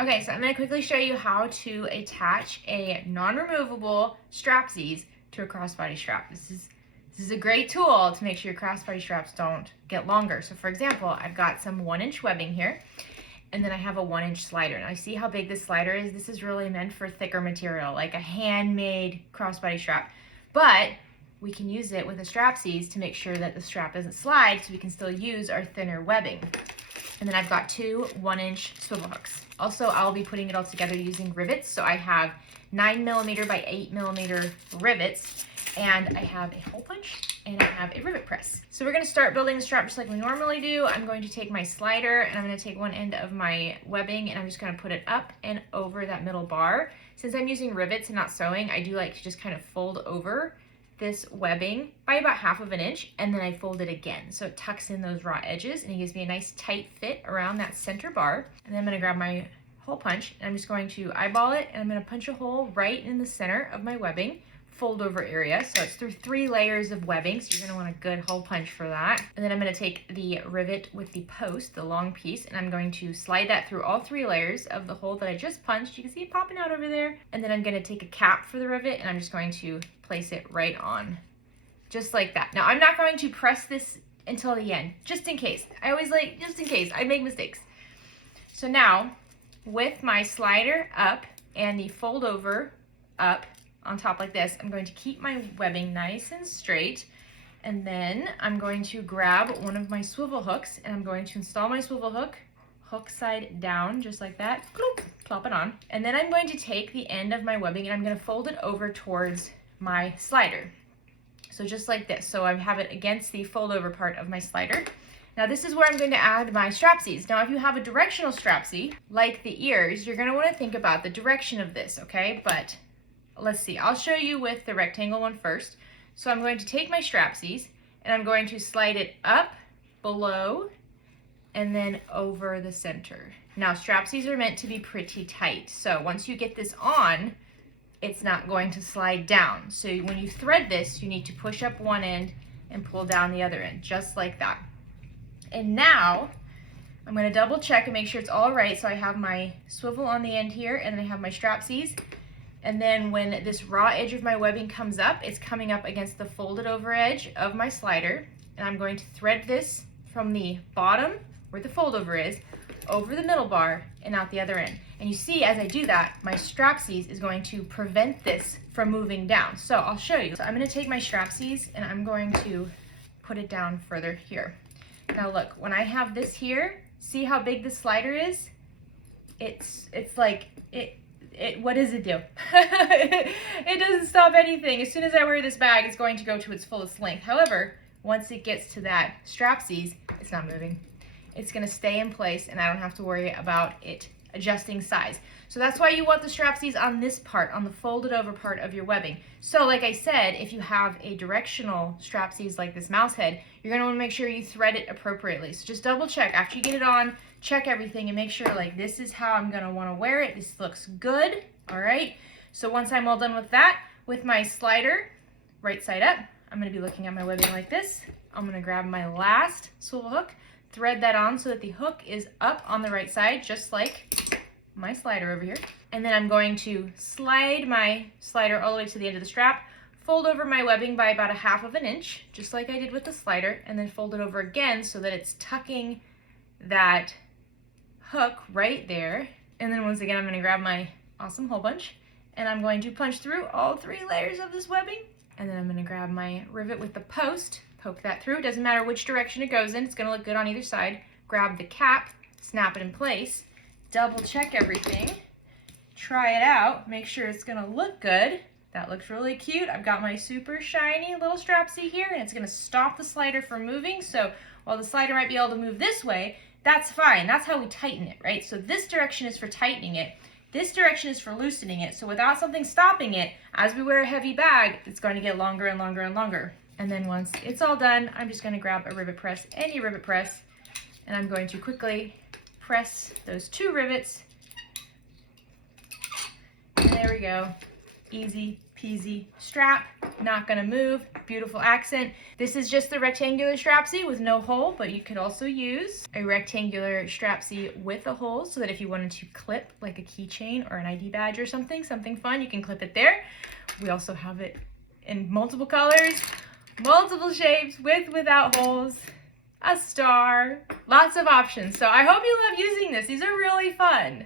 Okay, so I'm going to quickly show you how to attach a non-removable Strapzeez to a crossbody strap. This is a great tool to make sure your crossbody straps don't get longer. So for example, I've got some 1-inch webbing here, and then I have a 1-inch slider. Now I see how big this slider is. This is really meant for thicker material, like a handmade crossbody strap. But we can use it with a Strapzeez to make sure that the strap doesn't slide, so we can still use our thinner webbing. And then I've got 2 1-inch swivel hooks. Also, I'll be putting it all together using rivets. So I have 9mm by 8mm rivets, and I have a hole punch, and I have a rivet press. So we're gonna start building the strap just like we normally do. I'm going to take my slider, and I'm gonna take one end of my webbing, and I'm just gonna put it up and over that middle bar. Since I'm using rivets and not sewing, I do like to just kind of fold over this webbing by about 1/2 inch, and then I fold it again so it tucks in those raw edges and it gives me a nice tight fit around that center bar. And then I'm going to grab my hole punch, and I'm just going to eyeball it, and I'm going to punch a hole right in the center of my webbing fold over area. So it's through 3 layers of webbing, so you're going to want a good hole punch for that. And then I'm going to take the rivet with the post, the long piece, and I'm going to slide that through all 3 layers of the hole that I just punched. You can see it popping out over there. And then I'm going to take a cap for the rivet, and I'm just going to place it right on, just like that. Now I'm not going to press this until the end, just in case. I always like, just in case, I make mistakes. So now, with my slider up and the fold over up on top like this, I'm going to keep my webbing nice and straight, and then I'm going to grab one of my swivel hooks, and I'm going to install my swivel hook, hook side down, just like that, bloop, plop it on. And then I'm going to take the end of my webbing, and I'm going to fold it over towards my slider. So just like this. So I have it against the fold over part of my slider. Now this is where I'm going to add my Strapzeez. Now if you have a directional Strapzeez, like the ears, you're going to want to think about the direction of this, okay? But let's see, I'll show you with the rectangle one first. So I'm going to take my Strapzeez, and I'm going to slide it up, below, and then over the center. Now Strapzeez are meant to be pretty tight. So once you get this on, it's not going to slide down. So when you thread this, you need to push up one end and pull down the other end, just like that. And now I'm going to double check and make sure it's all right. So I have my swivel on the end here, and then I have my Strapzeez. And then when this raw edge of my webbing comes up, it's coming up against the folded over edge of my slider. And I'm going to thread this from the bottom, where the fold over is, over the middle bar and out the other end. And you see, as I do that, my Strapzeez is going to prevent this from moving down. So I'll show you. So I'm going to take my Strapzeez, and I'm going to put it down further here. Now look, when I have this here, see how big the slider is? It's like, what does it do? It doesn't stop anything. As soon as I wear this bag, it's going to go to its fullest length. However, once it gets to that Strapzeez, it's not moving. It's going to stay in place, and I don't have to worry about it adjusting size. So that's why you want the Strapzeez on this part, on the folded over part of your webbing. So like I said, if you have a directional Strapzeez like this mouse head, you're going to want to make sure you thread it appropriately. So just double check after you get it on, check everything, and make sure like this is how I'm going to want to wear it. This looks good. All right. So once I'm all done with that, with my slider right side up, I'm going to be looking at my webbing like this. I'm going to grab my last swivel hook, thread that on so that the hook is up on the right side, just like my slider over here. And then I'm going to slide my slider all the way to the end of the strap, fold over my webbing by about 1/2 inch, just like I did with the slider, and then fold it over again so that it's tucking that hook right there. And then once again, I'm going to grab my awesome hole punch, and I'm going to punch through all 3 layers of this webbing. And then I'm going to grab my rivet with the post, poke that through. It doesn't matter which direction it goes in. It's going to look good on either side. Grab the cap, snap it in place, double check everything, try it out, make sure it's going to look good. That looks really cute. I've got my super shiny little Strapzeez here, and it's going to stop the slider from moving. So while the slider might be able to move this way, that's fine. That's how we tighten it, right? So this direction is for tightening it. This direction is for loosening it. So without something stopping it, as we wear a heavy bag, it's going to get longer and longer and longer. And then once it's all done, I'm just going to grab a rivet press, any rivet press, and I'm going to quickly press those 2 rivets. And there we go. Easy peasy strap, not gonna move, beautiful accent. This is just the rectangular Strapzeez with no hole, but you could also use a rectangular Strapzeez with a hole so that if you wanted to clip like a keychain or an ID badge or something fun, you can clip it there. We also have it in multiple colors, multiple shapes, with, without holes, a star, lots of options. So I hope you love using this. These are really fun.